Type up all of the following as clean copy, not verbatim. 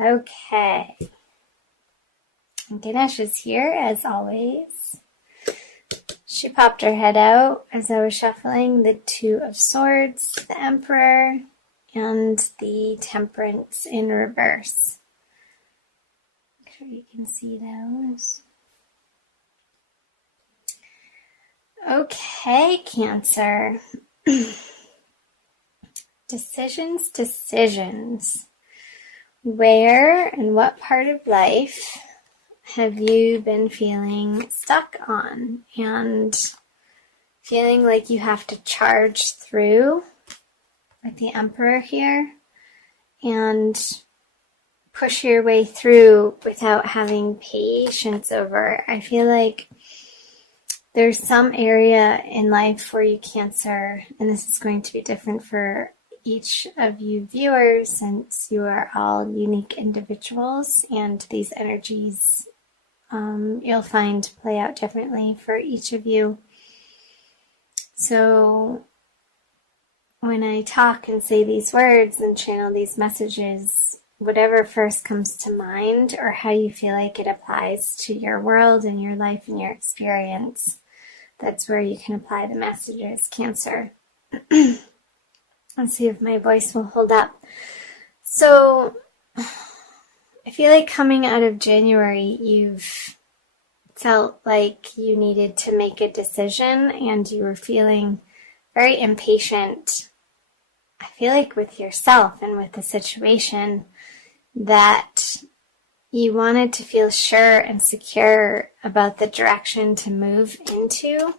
Okay. Ganesh is here as always. She popped her head out as I was shuffling the Two of Swords, the Emperor, and the Temperance in reverse. Make sure you can see those. Okay, Cancer. Decisions. Where and what part of life have you been feeling stuck on and feeling like you have to charge through with the Emperor here and push your way through without having patience over? I feel like there's some area in life where you, Cancer, and this is going to be different for each of you viewers since you are all unique individuals, and these energies you'll find play out differently for each of you. So when I talk and say these words and channel these messages, whatever first comes to mind or how you feel like it applies to your world and your life and your experience, that's where you can apply the messages, Cancer. Let's see if my voice will hold up. So I feel like coming out of January, you've felt like you needed to make a decision and you were feeling very impatient. I feel like with yourself and with the situation that you wanted to feel sure and secure about the direction to move into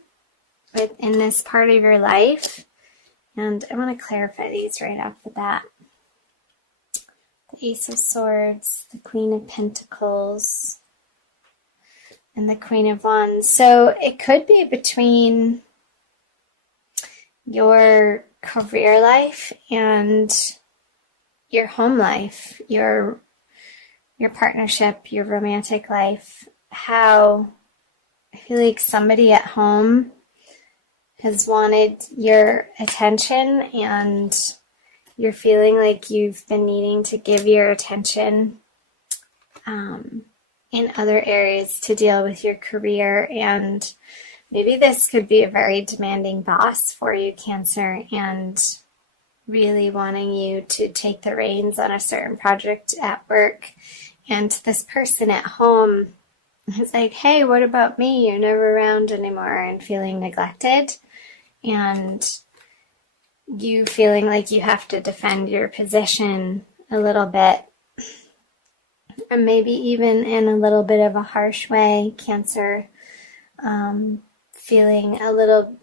within this part of your life. And I want to clarify these right off the bat. The Ace of Swords, the Queen of Pentacles, and the Queen of Wands. So it could be between your career life and your home life, your partnership, your romantic life. How I feel like somebody at home has wanted your attention and you're feeling like you've been needing to give your attention in other areas to deal with your career. And maybe this could be a very demanding boss for you, Cancer, and really wanting you to take the reins on a certain project at work. And this person at home is like, hey, what about me? You're never around anymore, and feeling neglected. And you feeling like you have to defend your position a little bit, and maybe even in a little bit of a harsh way, Cancer, feeling a little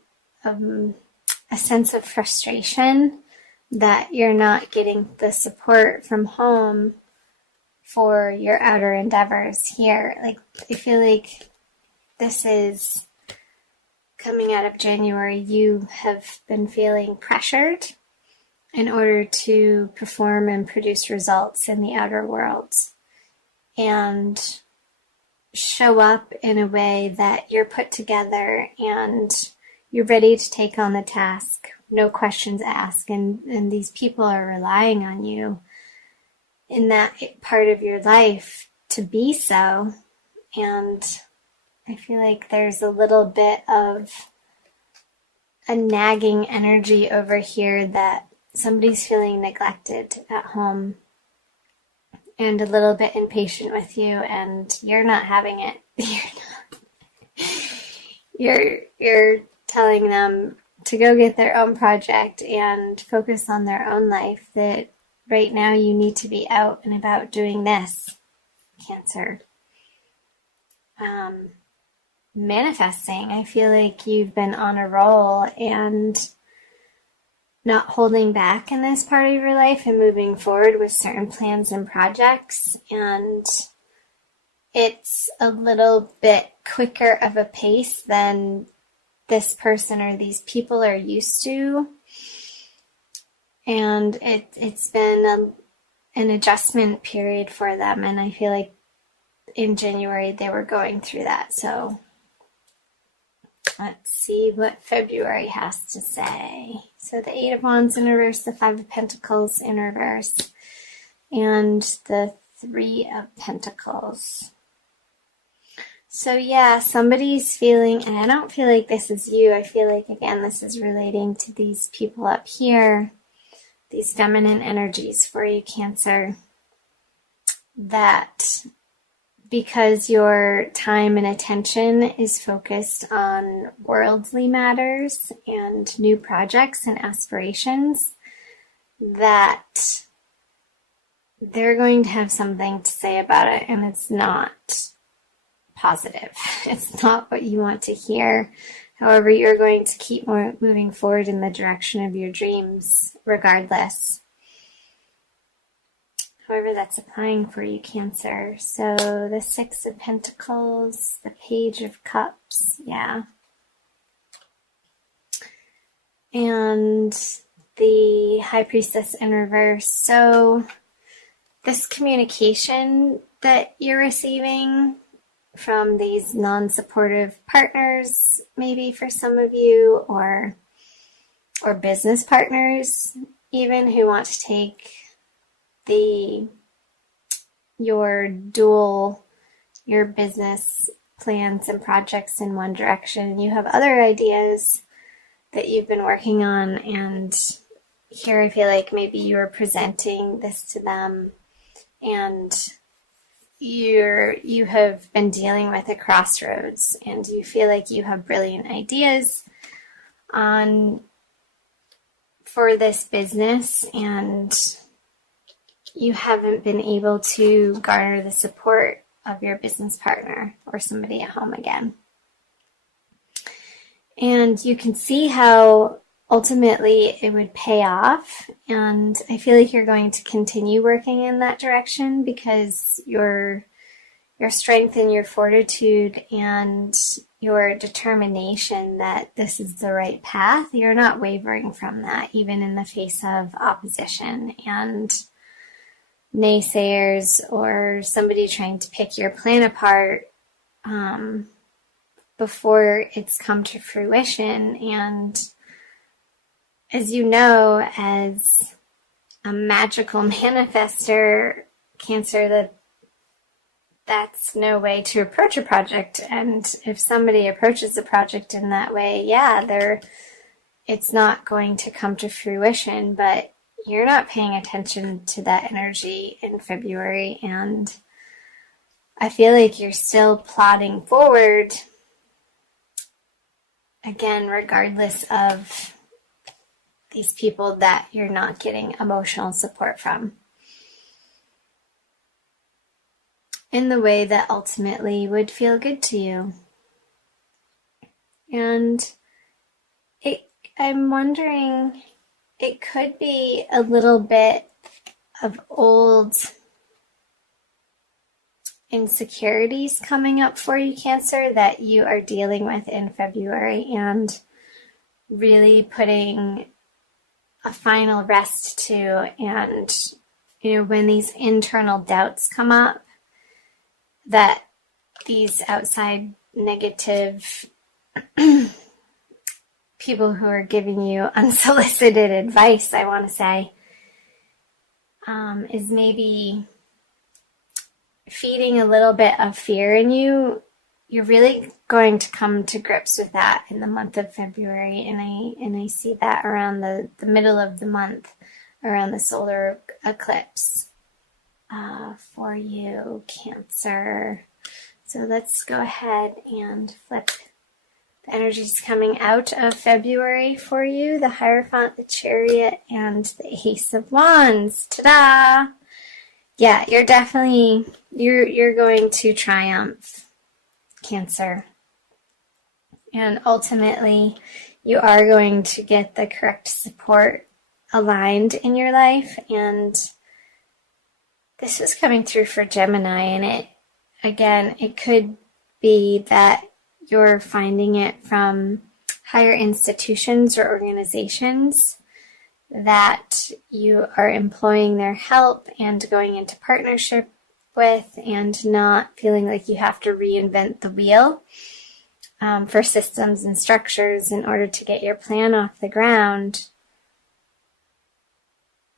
a sense of frustration that you're not getting the support from home for your outer endeavors here. Like, I feel like this is coming out of January, you have been feeling pressured in order to perform and produce results in the outer world and show up in a way that you're put together and you're ready to take on the task, no questions asked, and these people are relying on you in that part of your life to be so. And I feel like there's a little bit of a nagging energy over here that somebody's feeling neglected at home and a little bit impatient with you, and you're not having it. You're telling them to go get their own project and focus on their own life, that right now you need to be out and about doing this, Cancer. Manifesting. I feel like you've been on a roll and not holding back in this part of your life and moving forward with certain plans and projects. And it's a little bit quicker of a pace than this person or these people are used to. And it's been an adjustment period for them. And I feel like in January they were going through that. So let's see what February has to say. So the Eight of Wands in reverse, the Five of Pentacles in reverse, and the Three of Pentacles. So yeah, somebody's feeling, and I don't feel like this is you. I feel like, again, this is relating to these people up here, these feminine energies for you, Cancer, that because your time and attention is focused on worldly matters and new projects and aspirations, that they're going to have something to say about it, and it's not positive. It's not what you want to hear. However, you're going to keep moving forward in the direction of your dreams regardless. However, that's applying for you, Cancer. So the Six of Pentacles, the Page of Cups, yeah. And the High Priestess in reverse. So this communication that you're receiving from these non-supportive partners, maybe for some of you, or business partners even, who want to take your business plans and projects in one direction. You have other ideas that you've been working on, and here I feel like maybe you're presenting this to them, and you have been dealing with a crossroads, and you feel like you have brilliant ideas for this business, and you haven't been able to garner the support of your business partner or somebody at home again. And you can see how ultimately it would pay off, and I feel like you're going to continue working in that direction because your strength and your fortitude and your determination that this is the right path, you're not wavering from that, even in the face of opposition and naysayers or somebody trying to pick your plan apart before it's come to fruition. And as you know, as a magical manifester, Cancer, that's no way to approach a project. And if somebody approaches a project in that way, yeah, it's not going to come to fruition, but you're not paying attention to that energy in February, and I feel like you're still plodding forward, again, regardless of these people that you're not getting emotional support from, in the way that ultimately would feel good to you. And I'm wondering, it could be a little bit of old insecurities coming up for you, Cancer, that you are dealing with in February, and really putting a final rest to. And, when these internal doubts come up, that these outside negative people who are giving you unsolicited advice, I want to say, is maybe feeding a little bit of fear in you. You're really going to come to grips with that in the month of February, and I see that around the middle of the month, around the solar eclipse for you, Cancer. So let's go ahead and flip the energies coming out of February for you: the Hierophant, the Chariot, and the Ace of Wands. Ta-da! Yeah, you're definitely, you're going to triumph, Cancer. And ultimately, you are going to get the correct support aligned in your life. And this is coming through for Gemini, and it could be that you're finding it from higher institutions or organizations that you are employing their help and going into partnership with, and not feeling like you have to reinvent the wheel for systems and structures in order to get your plan off the ground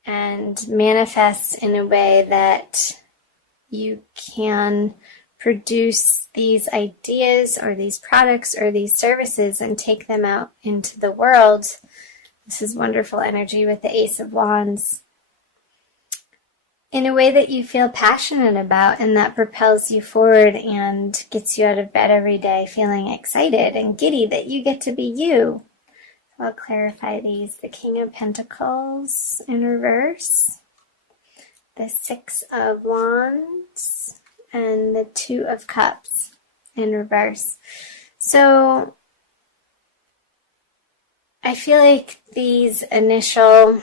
and manifest in a way that you can produce these ideas or these products or these services and take them out into the world. This is wonderful energy with the Ace of Wands, in a way that you feel passionate about and that propels you forward and gets you out of bed every day feeling excited and giddy that you get to be you. I'll clarify these. The King of Pentacles in reverse, the Six of Wands, and the Two of Cups in reverse. So I feel like the initial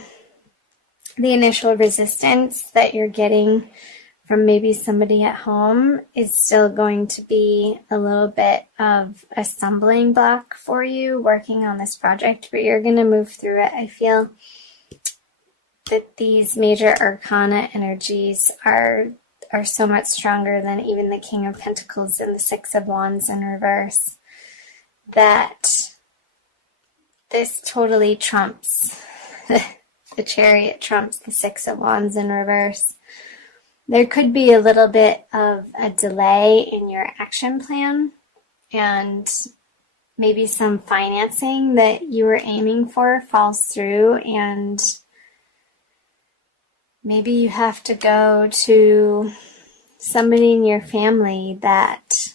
resistance that you're getting from maybe somebody at home is still going to be a little bit of a stumbling block for you working on this project, but you're going to move through it. I feel that these major arcana energies are so much stronger than even the King of Pentacles and the Six of Wands in reverse, that this totally trumps the Chariot, trumps the Six of Wands in reverse. There could be a little bit of a delay in your action plan, and maybe some financing that you were aiming for falls through, and maybe you have to go to somebody in your family that,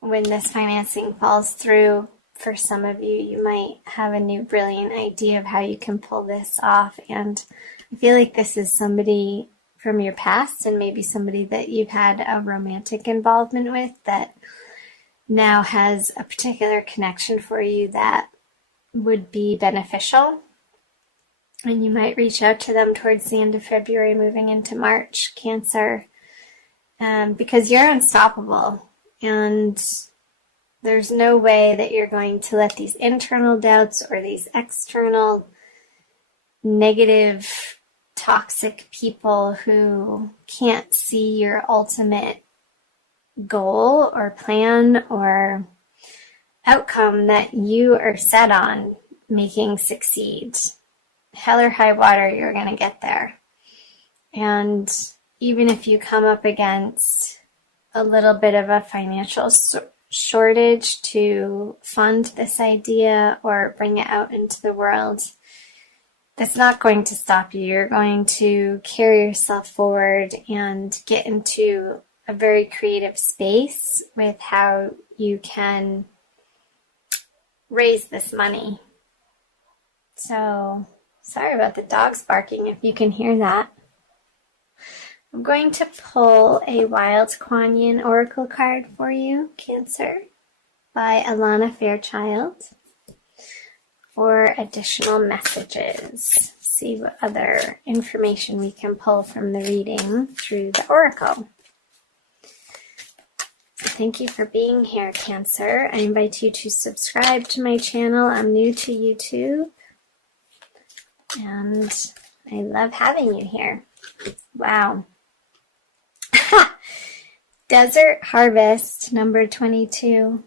when this financing falls through, for some of you, you might have a new brilliant idea of how you can pull this off. And I feel like this is somebody from your past, and maybe somebody that you've had a romantic involvement with that now has a particular connection for you that would be beneficial. And you might reach out to them towards the end of February, moving into March, Cancer, because you're unstoppable. And there's no way that you're going to let these internal doubts or these external negative, toxic people who can't see your ultimate goal or plan or outcome that you are set on making succeed. Hell or high water, you're going to get there. And even if you come up against a little bit of a financial shortage to fund this idea or bring it out into the world, that's not going to stop you. You're going to carry yourself forward and get into a very creative space with how you can raise this money. So, sorry about the dogs barking if you can hear that. I'm going to pull a Wild Kuan Yin Oracle card for you, Cancer, by Alana Fairchild, for additional messages. See what other information we can pull from the reading through the Oracle. So thank you for being here, Cancer. I invite you to subscribe to my channel. I'm new to YouTube, and I love having you here. Wow. Desert Harvest, number 22.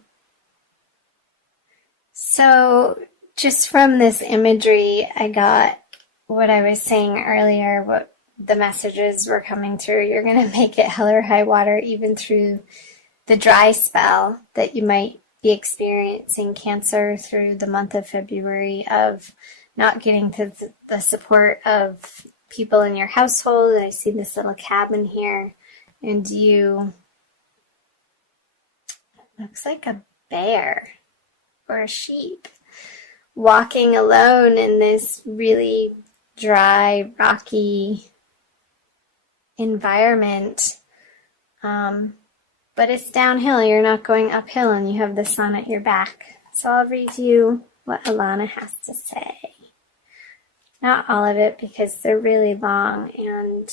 So just from this imagery, I got what I was saying earlier, what the messages were coming through. You're going to make it hell or high water, even through the dry spell that you might be experiencing, Cancer, through the month of February, of not getting to the support of people in your household. I see this little cabin here, and you, looks like a bear or a sheep, walking alone in this really dry, rocky environment. But it's downhill. You're not going uphill, and you have the sun at your back. So I'll read you what Alana has to say. Not all of it, because they're really long and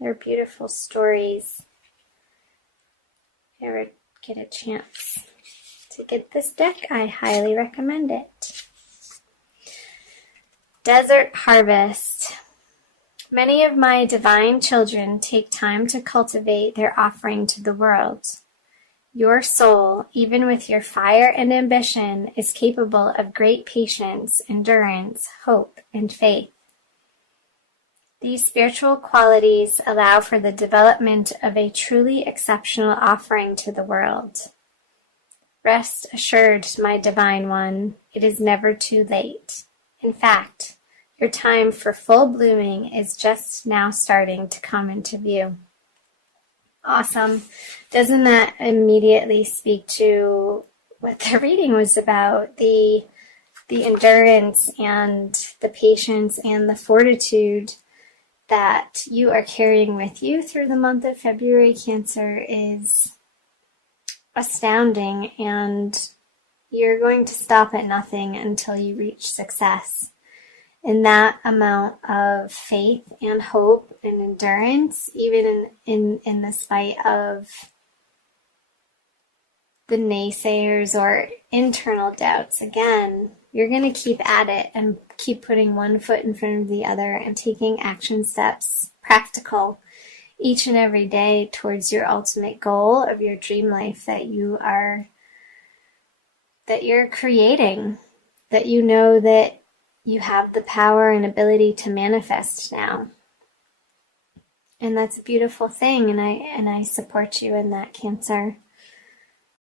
they're beautiful stories. If you ever get a chance to get this deck, I highly recommend it. Desert Harvest. Many of my divine children take time to cultivate their offering to the world. Your soul, even with your fire and ambition, is capable of great patience, endurance, hope, and faith. These spiritual qualities allow for the development of a truly exceptional offering to the world. Rest assured, my divine one, it is never too late. In fact, your time for full blooming is just now starting to come into view. Awesome. Doesn't that immediately speak to what the reading was about? The endurance and the patience and the fortitude that you are carrying with you through the month of February, Cancer, is astounding, and you're going to stop at nothing until you reach success. And that amount of faith and hope and endurance, even in the spite of the naysayers or internal doubts, again, you're going to keep at it and keep putting one foot in front of the other and taking action steps, practical, each and every day towards your ultimate goal of your dream life that you're creating, that you know that you have the power and ability to manifest now. And that's a beautiful thing, and I support you in that, Cancer.